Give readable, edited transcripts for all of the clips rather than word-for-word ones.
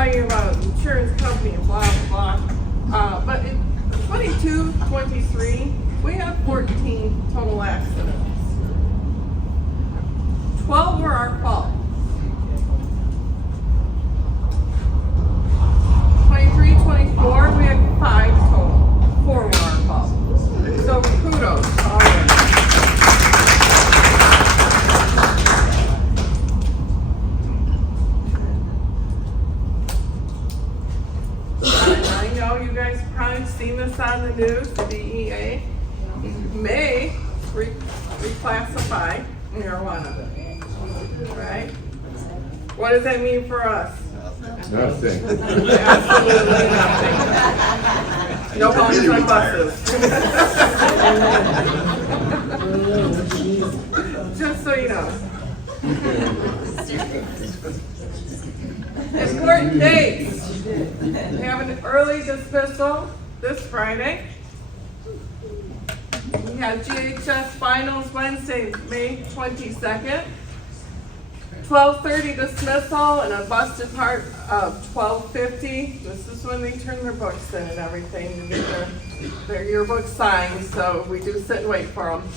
talking about insurance company and blah, blah, blah. But in 22, 23, we have 14 total accidents. 12 were our fault. 23, 24, we had 5 total. 4 were our fault. So kudos to all of them. I know you guys have probably seen this on the news, the DEA may reclassify marijuana, right? What does that mean for us? Nothing. Absolutely nothing. No ponies on buses. Just so you know. Important dates. We have an early dismissal this Friday. We have GHS finals Wednesday, May 22nd. 12:30 dismissal and a bus depart of 12:50. This is when they turn their books in and everything and get their yearbook signed, so we do sit and wait for them.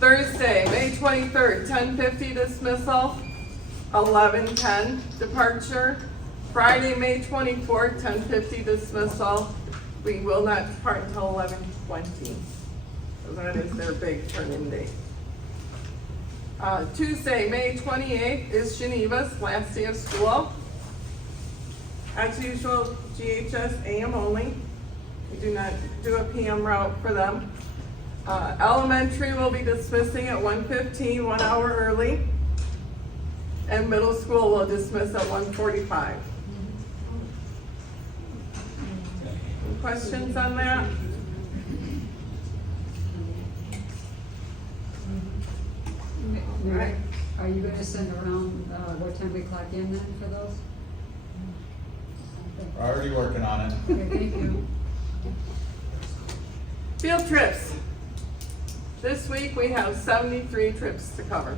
Thursday, May 23rd, 10:50 dismissal, 11:10 departure. Friday, May 24th, 10:50 dismissal. We will not depart until 11:20. So that is their big turn-in date. Tuesday, May 28th is Geneva's last day of school. As usual, GHS AM only. We do not do a PM route for them. Elementary will be dismissing at 1:15, 1 hour early. And middle school will dismiss at 1:45. Any questions on that? Mary, are you gonna send around, what time we clock in then for those? Already working on it. Okay, thank you. Field trips. This week we have 73 trips to cover.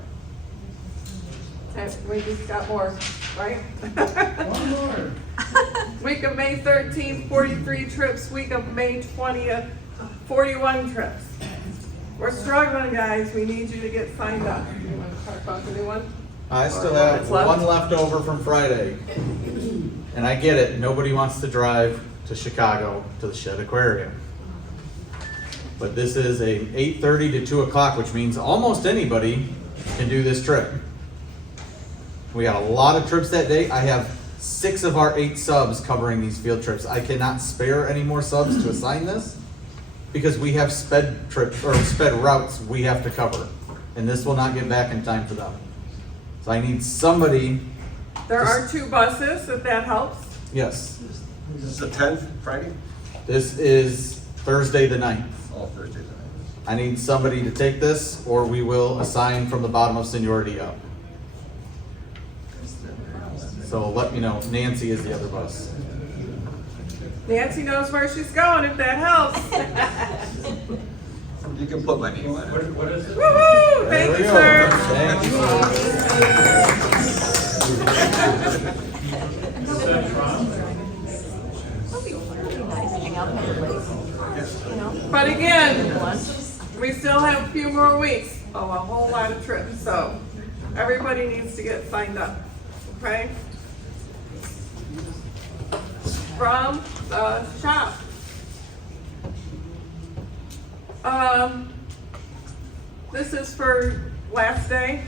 And we just got more, right? One more. Week of May 13th, 43 trips. Week of May 20th, 41 trips. We're struggling, guys. We need you to get signed up. You want to talk about the new one? I still Or have what's left? one left over from Friday. And I get it, nobody wants to drive to Chicago to the Shed Aquarium. But this is a 8:30 to 2 o'clock, which means almost anybody can do this trip. We got a lot of trips that day. I have 6 of our 8 subs covering these field trips. I cannot spare any more subs to assign this because we have sped trips or sped routes we have to cover. And this will not get back in time for them. So I need somebody, There are 2 buses, if that helps. yes, Is this the 10th, Friday? this is Thursday the 9th. Oh, Thursday night. I need somebody to take this or we will assign from the bottom of seniority up. So let me know, Nancy is the other bus. Nancy knows where she's going, if that helps. You can put my name on it. What is it? Woo-hoo! Thank There you, we go. sir. Thank you. But again, we still have a few more weeks of a whole lot of trips, so everybody needs to get signed up, okay? From the shop. This is for last day.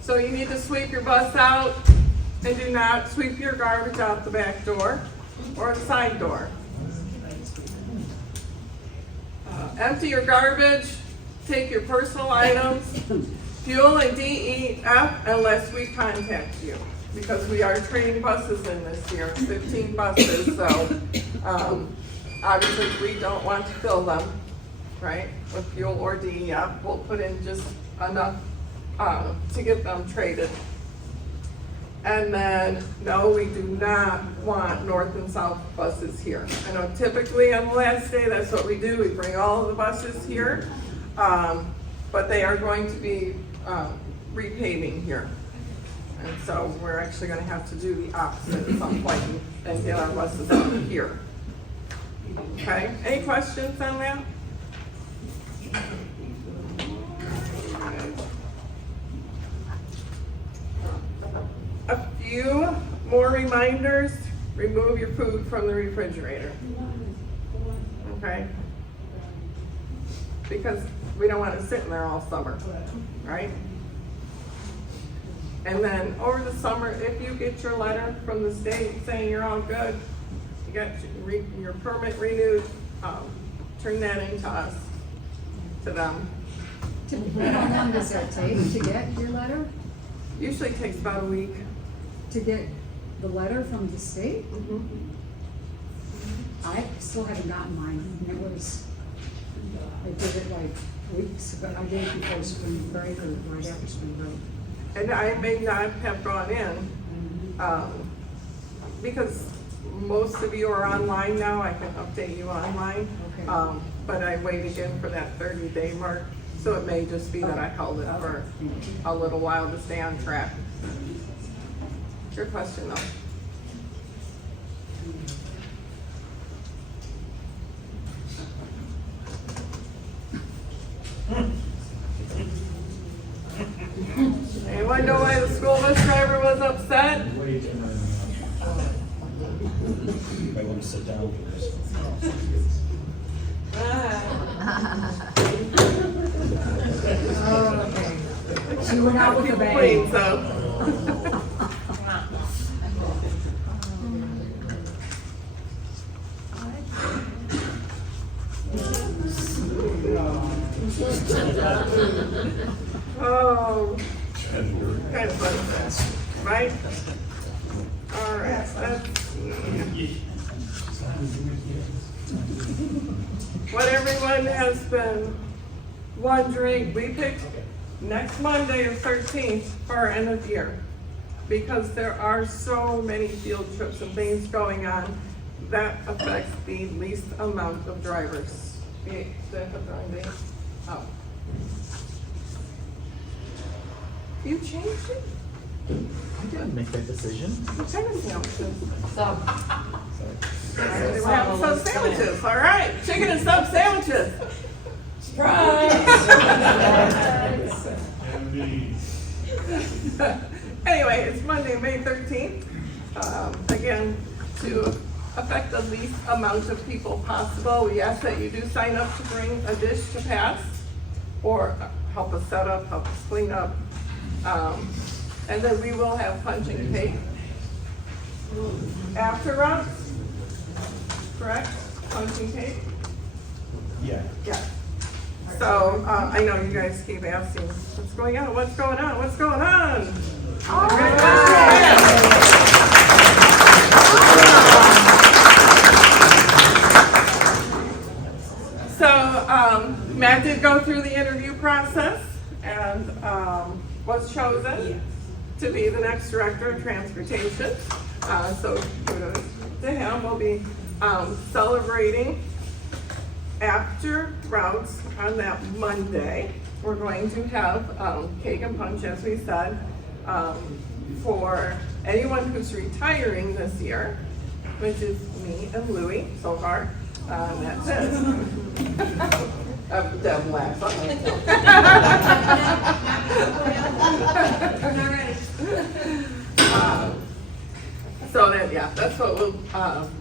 So you need to sweep your bus out and do not sweep your garbage out the back door or the side door. Empty your garbage, take your personal items, fuel and DEF unless we contact you. Because we are training buses in this year, 15 buses, so obviously we don't want to fill them, right, with fuel or DEF. We'll put in just enough to get them traded. And then, no, we do not want north and south buses here. I know typically on the last day, that's what we do, we bring all of the buses here. But they are going to be repaving here. And so we're actually gonna have to do the opposite at some point and get our buses out here. Okay, any questions on that? A few more reminders, remove your food from the refrigerator. Okay? Because we don't want it sitting there all summer, right? And then over the summer, if you get your letter from the state saying you're all good, you got your permit renewed, turn that in to us, to them. How long does that take to get your letter? Usually takes about a week. To get the letter from the state? I still haven't gotten mine, and it was, I did it like weeks ago, I did it before spring break or right after spring break. And I may not have gone in, because most of you are online now, I can update you online. Okay. But I wait again for that 30-day mark, so it may just be that I held it for a little while to stay on track. Your question though. Anyone know why the school bus driver was upset? I want to sit down for this. Oh, okay. She went out with a People bang. clean, so. Oh, kind of fun, right? All right, let's see. What everyone has been wondering, we picked next Monday, the 13th, for our end of year. Because there are so many field trips and things going on, that affects the least amount of drivers. The wrong day? Oh. You changed it? I didn't make that decision. What kind of sandwiches? So, They were having sub sandwiches, all right, chicken and sub sandwiches. Anyway, it's Monday, May 13th. Again, to affect the least amount of people possible, we ask that you do sign up to bring a dish to pass or help us set up, help us clean up. And then we will have punch and cake after routes, correct? Punch and cake? Yeah. Yeah. So, I know you guys keep asking, what's going on, what's going on, what's going on? Great question. So, Matt did go through the interview process and was chosen to be the next director of transportation. So kudos to him. We'll be celebrating after routes on that Monday. We're going to have cake and punch, as we said, for anyone who's retiring this year, which is me and Louie so far. That's it. Deb laughs. So then, yeah, that's what we'll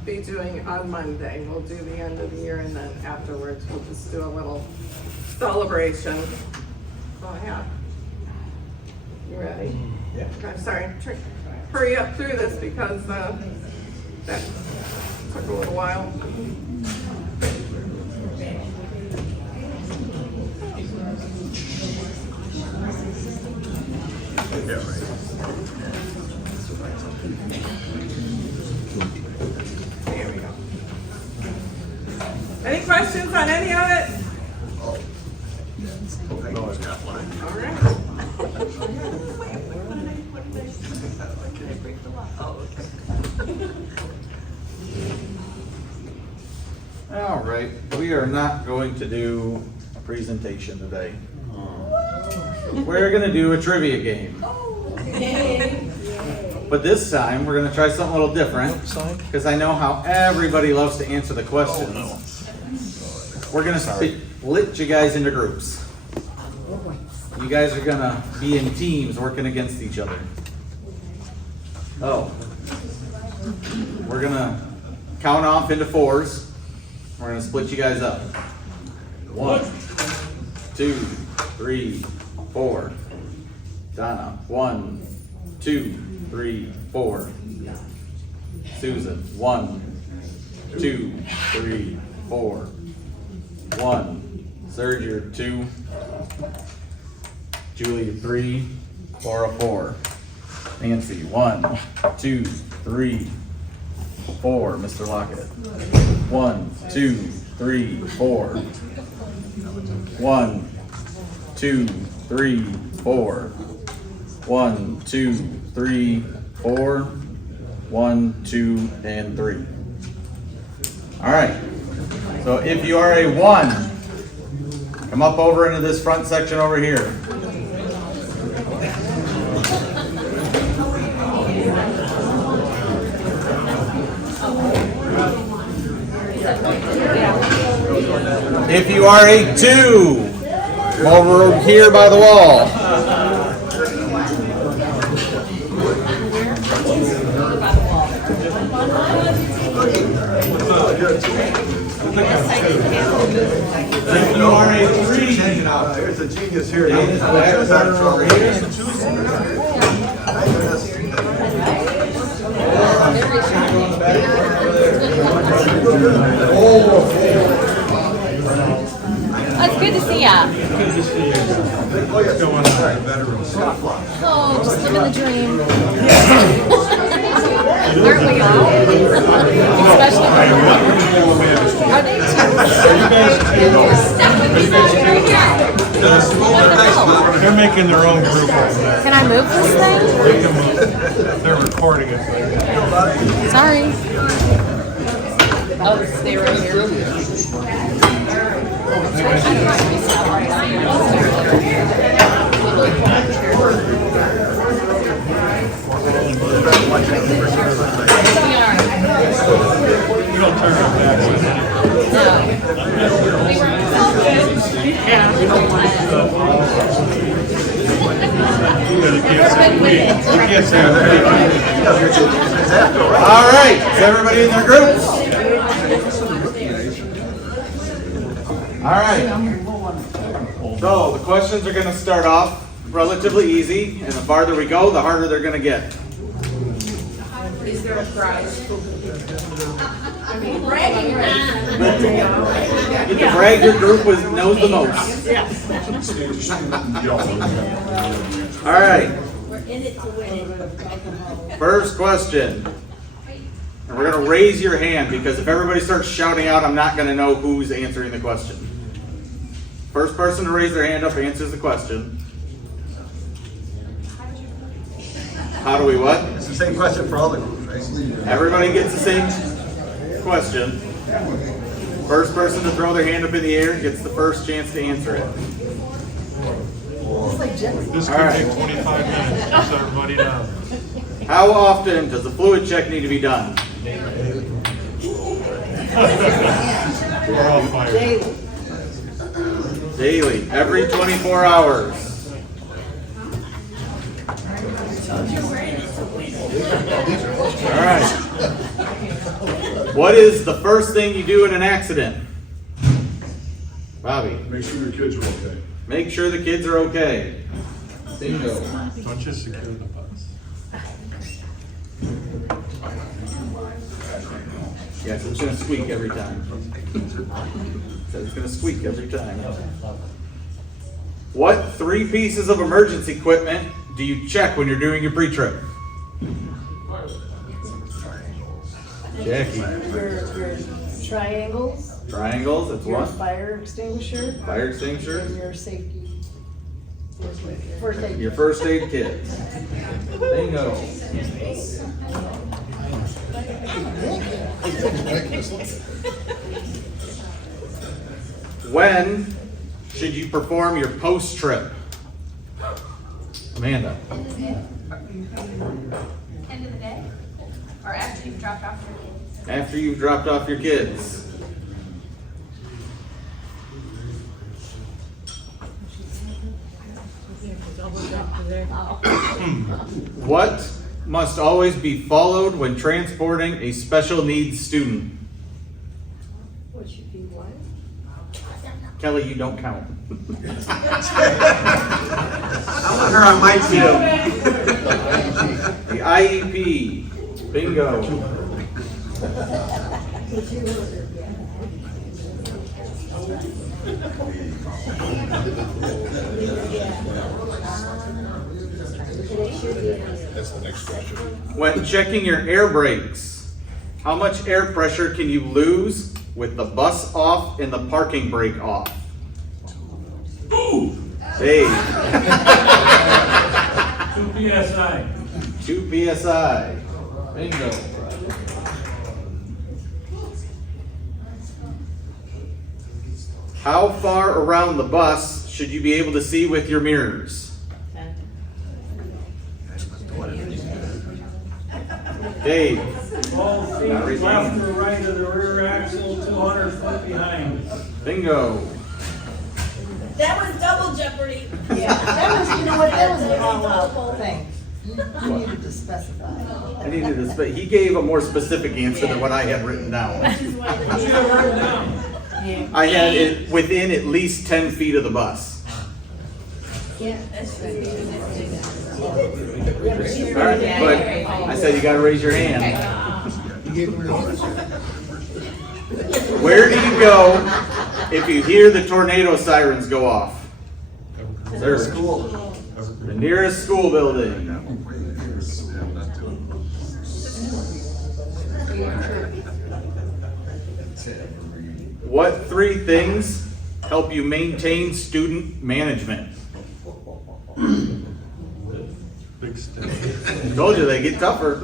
be doing on Monday. We'll do the end of the year, and then afterwards we'll just do a little celebration. Oh yeah. You ready? Yeah. I'm sorry. Hurry up through this because that took a little while. Yeah, right. There we go. Any questions on any of it? I always got one. All right. All right, we are not going to do a presentation today. We're gonna do a trivia game. But this time, we're gonna try something a little different, because I know how everybody loves to answer the questions. We're gonna split you guys into groups. You guys are gonna be in teams working against each other. Oh. We're gonna count off into 4s. We're gonna split you guys up. 1, 2, 3, 4. Donna, 1, 2, 3, 4. Susan, 1, 2, 3, 4. 1. Sergio, 2. Julie, 3. Laura, 4. Nancy, 1, 2, 3, 4. Mr. Lockett. 1, 2, 3, 4. 1, 2, 3, 4. 1, 2, 3, 4. 1, 2, and 3. All right. So if you are a 1, come up over into this front section over here. If you are a 2, come over here by the wall. If you are a 3, There's a genius here. Dana's back over here. It's good to see ya. Oh, just living the dream. Aren't we all? Especially are they They're making their own group. Can I move this thing? They're recording it. Sorry. Oh, stay right here. You don't turn your back on All right, is everybody in their groups? All right. So the questions are going to start off relatively easy, and the farther we go, the harder they're going to get. Is there a prize? Get to brag your group knows the most. All right. First question. And we're going to raise your hand because if everybody starts shouting out, I'm not going to know who's answering the question. First person to raise their hand up answers the question. How do we what? It's the same question for all the groups, right? Everybody gets the same question. First person to throw their hand up in the air gets the first chance to answer it. This All could right. take 25 minutes. Just everybody down. How often does a fluid check need to be done? We're all fired. Daily, every 24 hours. All right. What is the first thing you do in an accident? Bobby. Make sure your kids are okay. Make sure the kids are okay. Bingo. Don't just secure the bus. Yes, it's gonna squeak every time. It's gonna squeak every time. What 3 pieces of emergency equipment do you check when you're doing your pre-trip? Jackie. Your triangles, Triangles, that's your one. fire extinguisher, Fire extinguisher. and your safety. First aid. Your first aid kit. Bingo. When should you perform your post-trip? Amanda. Or after you've dropped off your kids. After you've dropped off your kids. What must always be followed when transporting a special needs student? What should be what? Kelly, you don't count. I want her on my team. The IEP. Bingo. When checking your air brakes, how much air pressure can you lose with the bus off and the parking brake off? Dave. 2 PSI. 2 PSI. Bingo. How far around the bus should you be able to see with your mirrors? Dave. 12 feet Not raising left hand. or right of the rear axle, 200 foot behind. Bingo. That was double jeopardy. Yeah, that was, you know what, that was a whole thing. You needed to specify. I needed to, he gave a more specific answer than what I had written down. What you have written down? I had it within at least 10 feet of the bus. All right, but I said you gotta raise your hand. Where do you go if you hear the tornado sirens go off? There's School. the nearest school building. What 3 things help you maintain student management? Big step. I told you they get tougher.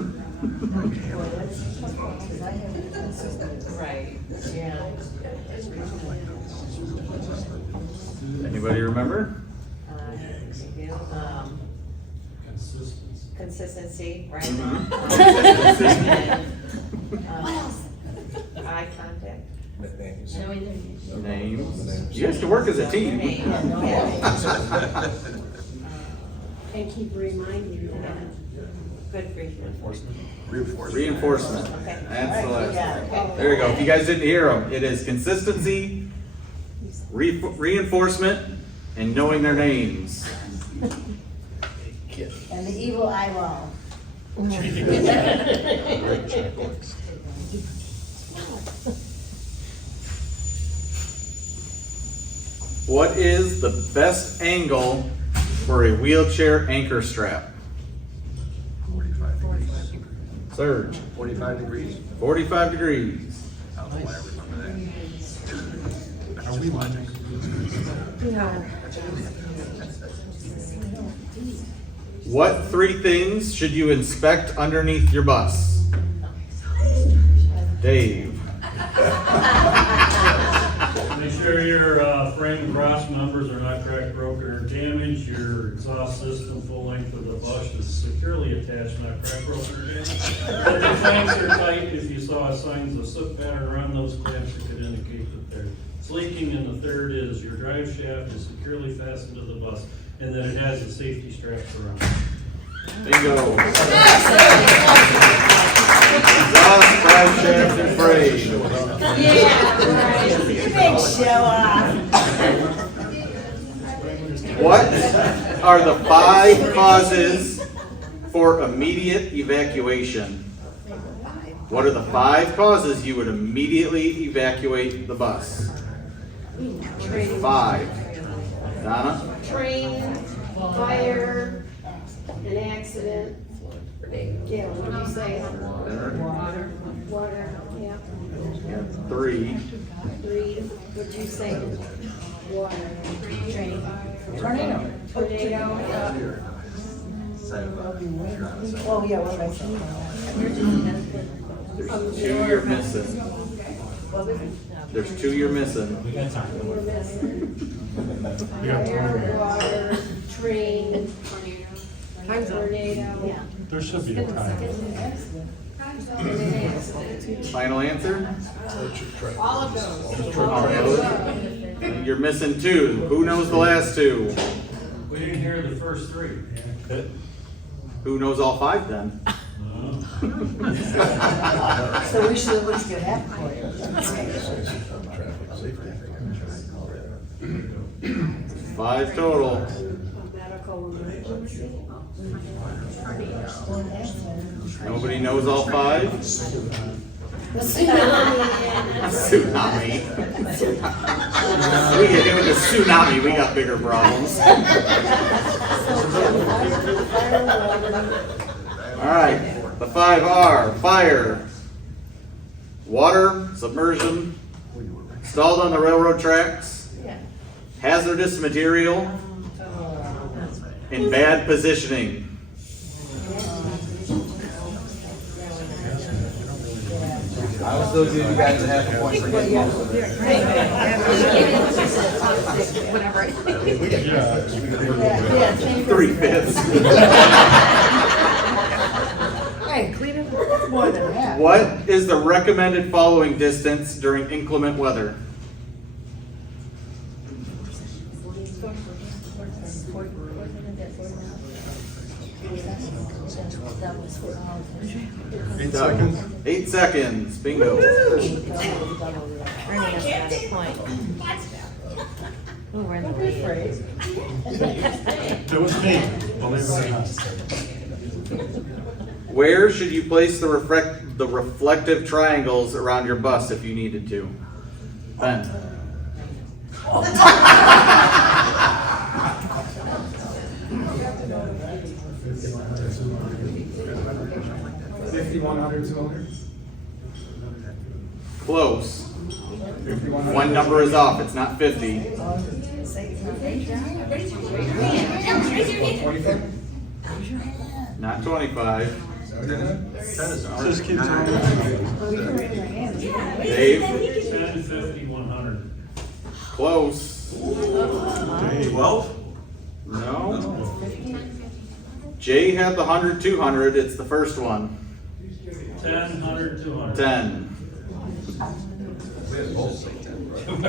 Right, yeah. Anybody remember? Consistency, right? Eye contact. Names. You guys can work as a team. And keep reminding them. Good reinforcement. Reinforcement. Okay. That's the last Yeah, one. okay. There you go. If you guys didn't hear them, it is consistency, reinforcement, and knowing their names. And the evil eyeball. What is the best angle for a wheelchair anchor strap? 45 degrees. Surge. 45 degrees. 45 degrees. I don't know why I remember that. Are we live? What 3 things should you inspect underneath your bus? Dave. Make sure your frame and cross members are not cracked, broken, or damaged. Your exhaust system, full length of the bush, is securely attached, not cracked, broken, or damaged. That the clamps are tight. If you saw signs of slip pattern around those clamps, it could indicate that it's leaking. And the third is your drive shaft is securely fastened to the bus, and that it has the safety straps around it. Bingo. Exhaust, drive shaft, and frame. Yeah, right. You big show off. What are the 5 causes for immediate evacuation? What are the 5 causes you would immediately evacuate the bus? 5. Donna? Train, fire, an accident. Yeah, what do you say? Water, yeah. 3. 3, what'd you say? Water, train. Tornado. Tornado, Oh, yeah, what did I say? There's 2 you're missing. There's 2 you're missing. we're missing. Yeah. Fire, water, train, tornado. Yeah. There should be a time. Final answer? All of those. All those? You're missing two. Who knows the last two? We didn't hear the first three. Who knows all five then? So we should at least get half for you. Five total. Medical emergency. Nobody knows all five? Tsunami. We get hit with a tsunami, we got bigger problems. Alright, the five are fire, water, submersion, stalled on the railroad tracks, hazardous material, and bad positioning. I was those of you guys that have a point for getting most of it. Three-fifths. Hey, clean it, that's more than half. What is the recommended following distance during inclement weather? Seconds. 8 seconds, bingo. Randy has got a point. Oh, we're in the lead. It was me, believe it or not. Where should you place the reflective triangles around your bus if you needed to? Ben. Close. One number is off, it's not 50. Not 25. Just keep talking. Dave, 10, 50, 100. close. 12? No. Jay had the 100, 200, it's the first one. 10, 100, 200. 10.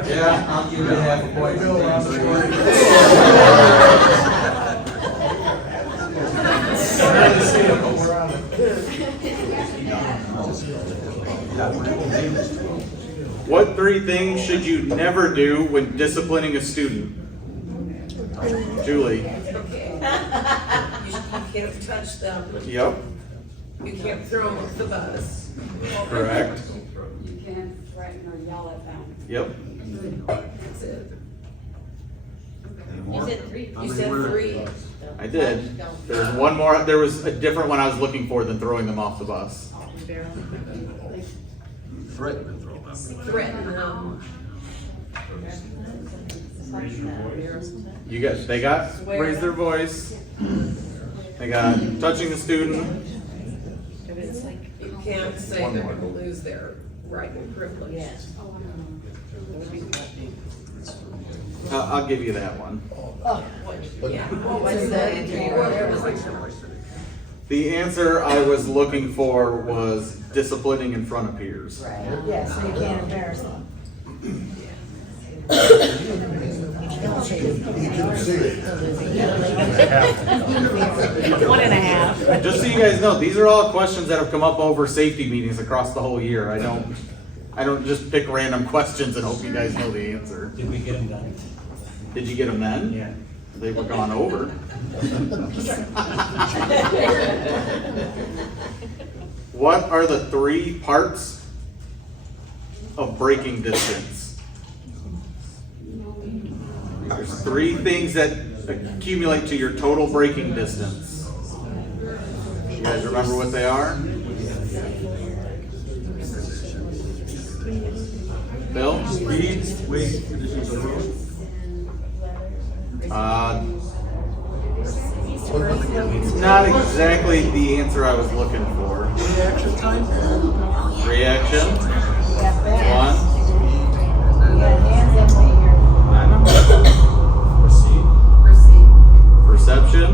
Yeah, I'll give you half a point. What three things should you never do when disciplining a student? Julie. You can't touch them. Yep, You can't throw them off the bus. correct. You can't threaten or yell at them. Yep. That's it. You said three. You said three. I did. There's one more, there was a different one I was looking for than throwing them off the bus. Threaten them. You got, they got raise their voice. They got touching the student. You can't say they're gonna lose their right and privilege. I'll give you that one. Yeah. What's that? The answer I was looking for was disciplining in front of peers. Yeah, so you can't embarrass them. One and a half. Just so you guys know, these are all questions that have come up over safety meetings across the whole year. I don't just pick random questions and hope you guys know the answer. Did we get them done? Did you get them then? Yeah. They were gone over. What are the three parts of braking distance? There's three things that accumulate to your total braking distance. You guys remember what they are? Bill? Speed, weight, conditions of the road. It's not exactly the answer I was looking for. Reaction time? Reaction. Yeah, fast. One. You got hands up when you're. I know. Perception.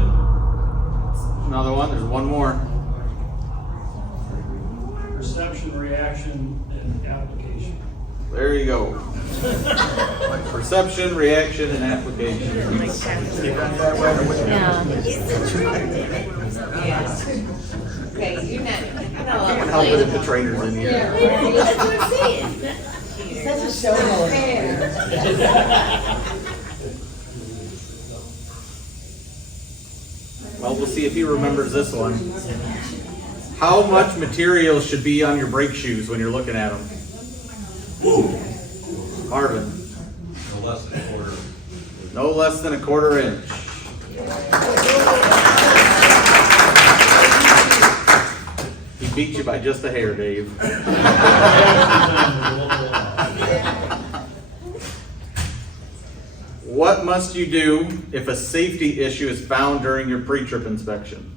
Another one. There's one more. perception, reaction, and application. There you go. Perception, reaction, and application. Okay, you're not, I can't help it if the trainer's in here. That's what I'm saying. Such a showboat. Well, we'll see if he remembers this one. How much material should be on your brake shoes when you're looking at them? Marvin? No less than a quarter. No less than a 1/4 inch. He beat you by just a hair, Dave. What must you do if a safety issue is found during your pre-trip inspection?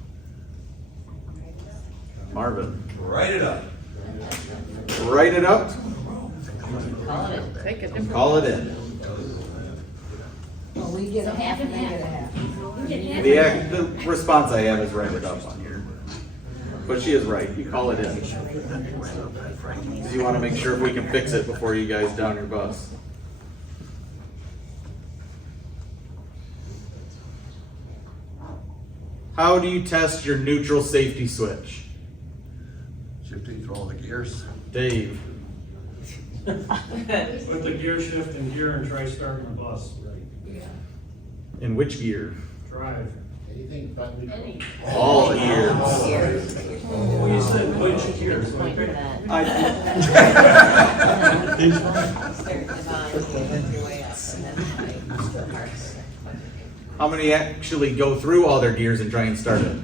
Marvin? Write it up. Write it up, Take a different. call it in. Well, we get a half and they get a half. The response I have is write it up on here. But she is right, you call it in. Because you want to make sure if we can fix it before you guys down your bus. How do you test your neutral safety switch? Shifting through all the gears. Dave? Put the gear shift in gear and try starting the bus, right? In which gear? Drive. All gears. Well, you said which gear, so I picked. How many actually go through all their gears and try and start it?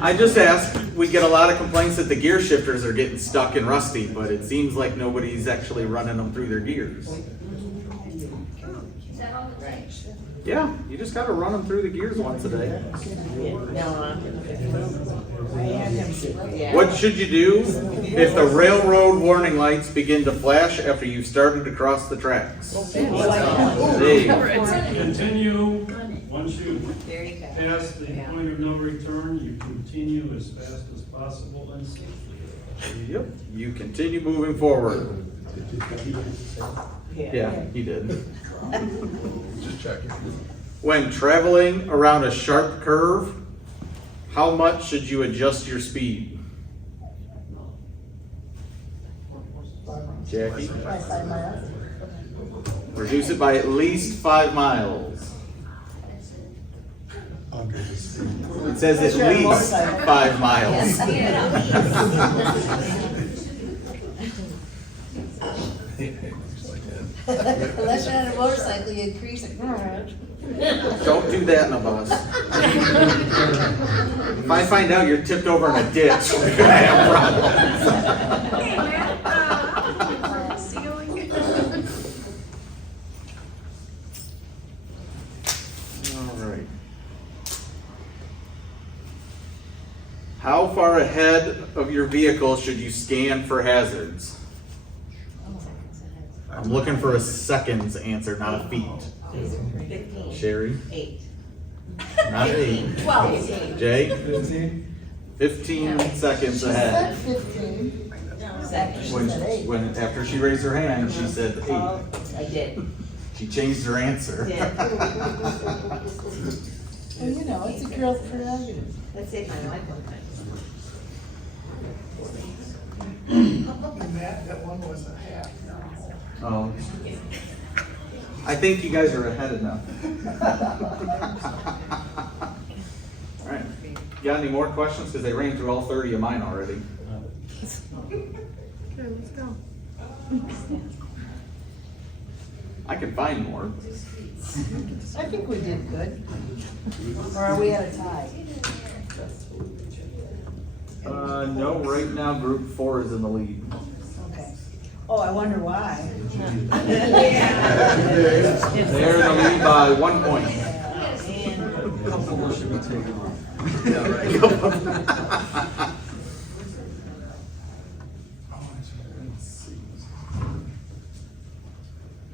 I just asked, we get a lot of complaints that the gear shifters are getting stuck and rusty, but it seems like nobody's actually running them through their gears. Yeah, you just gotta run them through the gears once a day. What should you do if the railroad warning lights begin to flash after you've started to cross the tracks? Dave? Continue, once you pass the point of no return, you continue as fast as possible and safely. Yep, you continue moving forward. Yeah, he did. Just checking. When traveling around a sharp curve, how much should you adjust your speed? Jackie? 5 miles. Reduce it by at least 5 miles. It says at least 5 miles. Unless you're on a motorcycle, you increase it. Don't do that in a bus. If I find out you're tipped over in a ditch, we're gonna have problems. All right. How far ahead of your vehicle should you scan for hazards? I'm looking for a seconds answer, not a feet. 15. Sherry? 8. Not 8. 12. Jay? 15 seconds ahead. 15. When after she raised her hand, she said 8. I did. She changed her answer. Yeah. Well, you know, it's a girl's prerogative. That saved my life one time. That one was a half. I think you guys are ahead enough. All right. Got any more questions? Because they ran through all 30 of mine already. Okay, let's go. I can find more. I think we did good. Or are we at a tie? No, right now Group 4 is in the lead. Okay. Oh, I wonder why. They're in the lead by 1 point. Couple more should be taken off.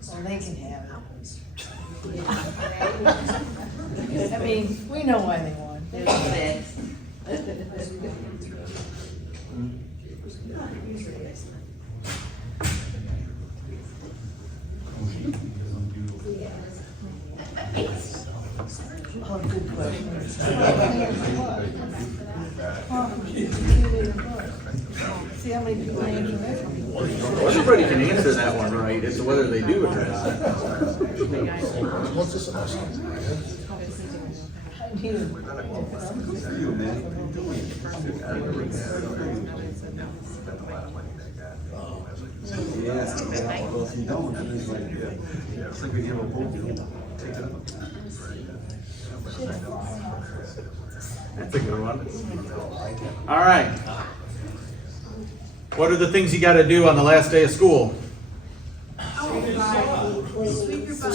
Well, they can have it. I mean, we know why they won. Oh, good question. See how many people answer that one? Everybody can answer that one right, it's whether they do it or not. What's this about? I need a- You, man. What are you doing? Spent a lot of money, that guy. Yeah, well, if you don't, then it's like, yeah, it's like when you have a boat, you don't take it up. That's a good one. All right. What are the things you gotta do on the last day of school?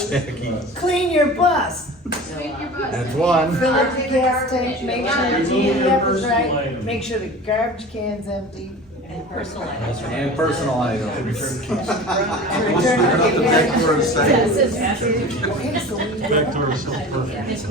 Jackie, Clean your bus. that's one. Fill up the gas tank, make sure the Remove your DEF is personal right, items. make sure the garbage can's empty. And personal items. And personal items. Return Up the back door of the site. Okay, so we- Back to ourselves, perfect.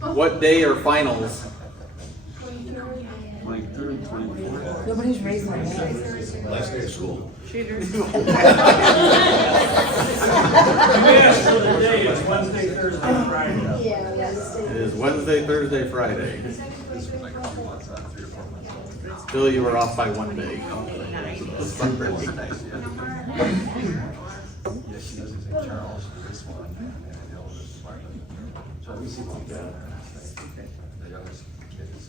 What day are finals? 23rd, 24th. Nobody's raising their hands. Last day of school. Yes, for the day, it's Wednesday, Thursday, Friday. It is Wednesday, Thursday, Friday. Bill, you were off by one day. Yeah, she doesn't say Charles, this one, and the other is Martin. So we see what we got. The youngest kid is,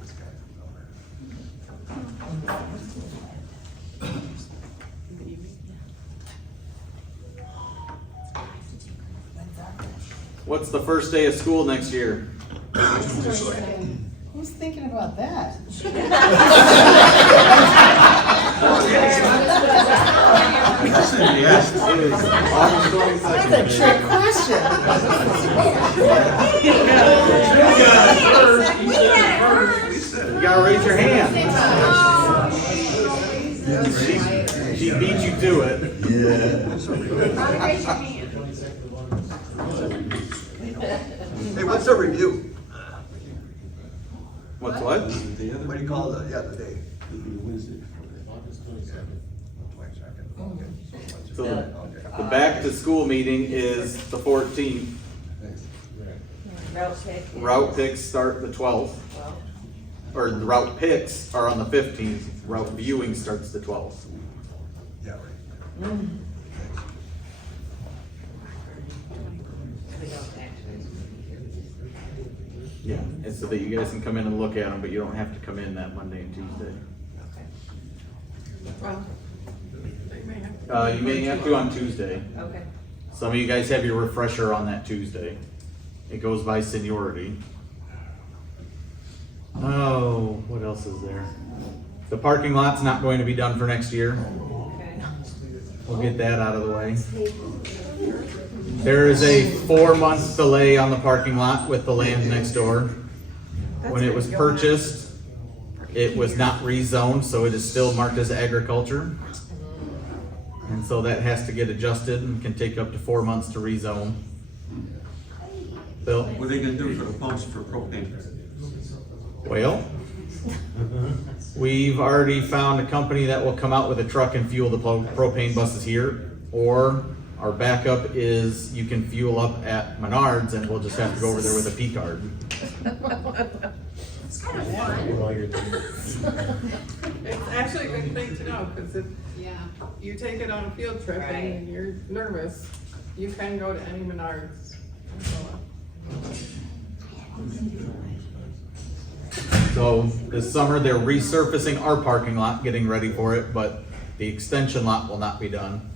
this guy comes over. What's the first day of school next year? Who's thinking about that? Yes. It is August 22nd. That's a trick question. You gotta raise your hand. She beat you to it. Hey, what's the review? What's what? What do you call the, yeah, the day? So the back to school meeting is the 14th. Route pick. Route picks start the 12th. Or the route picks are on the 15th. Route viewing starts the 12th. Yeah, right. Yeah. And so that you guys can come in and look at them, but you don't have to come in that Monday and Tuesday. Well, they may have. You may have to on Tuesday. Okay. Some of you guys have your refresher on that Tuesday. It goes by seniority. Oh, what else is there? The parking lot's not going to be done for next year. Okay. We'll get that out of the way. There is a 4-month delay on the parking lot with the land next door. When it was purchased, it was not rezoned, so it is still marked as agriculture. And so that has to get adjusted and can take up to 4 months to rezone. Bill? What are they gonna do for the pumps for propane? Well, we've already found a company that will come out with a truck and fuel the propane buses here. Or our backup is you can fuel up at Menards and we'll just have to go over there with a P card. It's actually a good thing to know, because if you take it on a field trip and you're nervous, you can go to any Menards. So this summer, they're resurfacing our parking lot, getting ready for it, but the extension lot will not be done.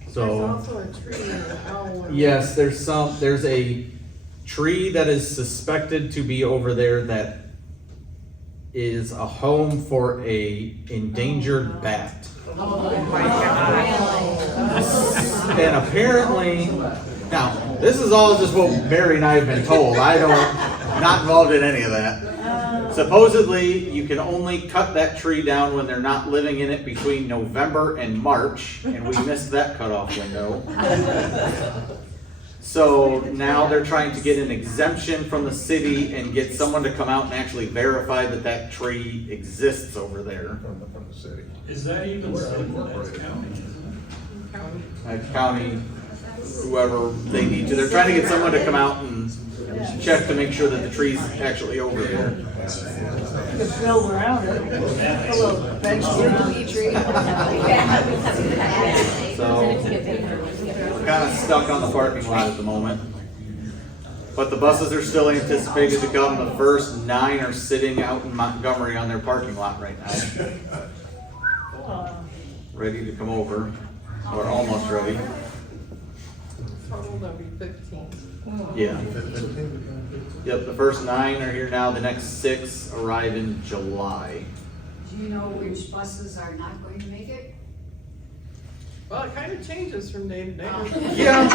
There's So, also a tree in the L1. yes, there's a tree that is suspected to be over there that is a home for a endangered bat. Oh my God. And apparently, now, This is all just what Barry and I have been told. Not involved in any of that. Supposedly, you can only cut that tree down when they're not living in it between November and March, and we missed that cutoff window. So now they're trying to get an exemption from the city and get someone to come out and actually verify that that tree exists over there. From the city. Is that even something that's county, isn't County, whoever they need to. They're trying to get someone to come out and check to make sure that the tree's actually over there. You could build around it, a little bench, tree. So, kind of stuck on the parking lot at the moment. But the buses are still anticipated to come. The first 9 are sitting out in Montgomery on their parking lot right now. Ready to come over, or almost ready. Total that'll be 15. Yeah. Yep, the first 9 are here now. The next 6 arrive in July. Do you know which buses are not going to make it? Well, it kind of changes from day to day. Yeah.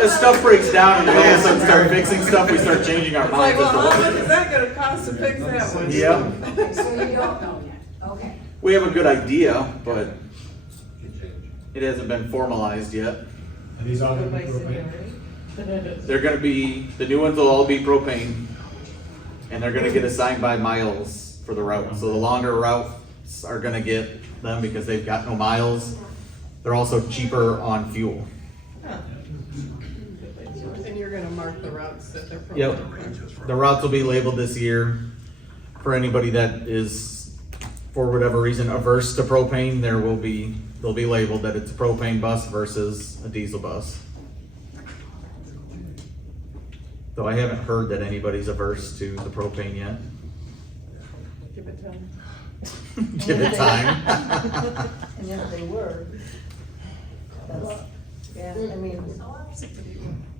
As stuff breaks down and we all of a sudden start fixing stuff, we start changing our It's like, minds. well, as to how what- much is that gonna cost to fix that one? Yep. Okay, so you don't know yet, okay. We have a good idea, but it hasn't been formalized yet. And these all gonna be propane? They're gonna be, the new ones will all be propane, and they're gonna get assigned by miles for the route. So the longer routes are gonna get them because they've got no miles. They're also cheaper on fuel. And you're gonna mark the routes that they're. Yep. The routes will be labeled this year. For anybody that is, for whatever reason, averse to propane, they'll be labeled that it's a propane bus versus a diesel bus. Though I haven't heard that anybody's averse to the propane yet. Give it time. Give it time. And if they were, that's, yeah, I mean,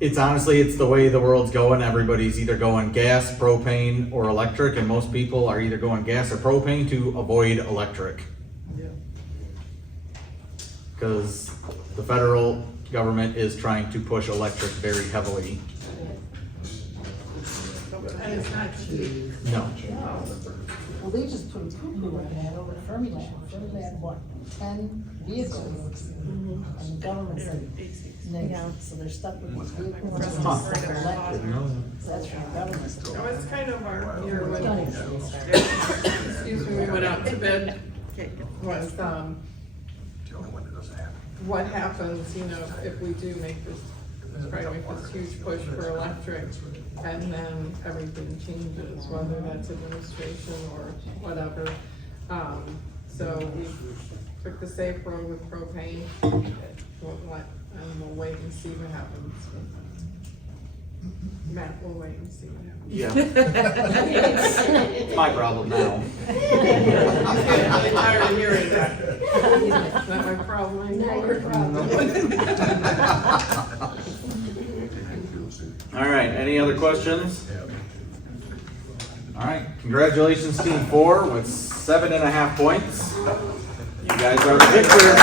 It's honestly, it's the way the world's going. Everybody's either going gas, propane, or electric, and most people are either going gas or propane to avoid electric. Yeah. Because the federal government is trying to push electric very heavily. And it's not cheap. No. well, they just put a poo-poo ad over at Fermiland. Fermiland, what, 10 vehicles? And the government said, Yeah. no, so they're stuck with these vehicles. Huh. So that's from the government. So it's kind of our year when, Stunning. excuse me, we went out to bid, was, The only one that doesn't have. what happens, you know, if we do make this, try to make this huge push for electric, and then everything changes, whether that's administration or whatever. So we took the safe road with propane, and we'll wait and see what happens. Matt, we'll wait and see what happens. Yeah. It's my problem now. I'm getting really tired of hearing that. It's not my problem anymore. All right, any other questions? All right, congratulations Team 4 with 7.5 points. You guys are the victors.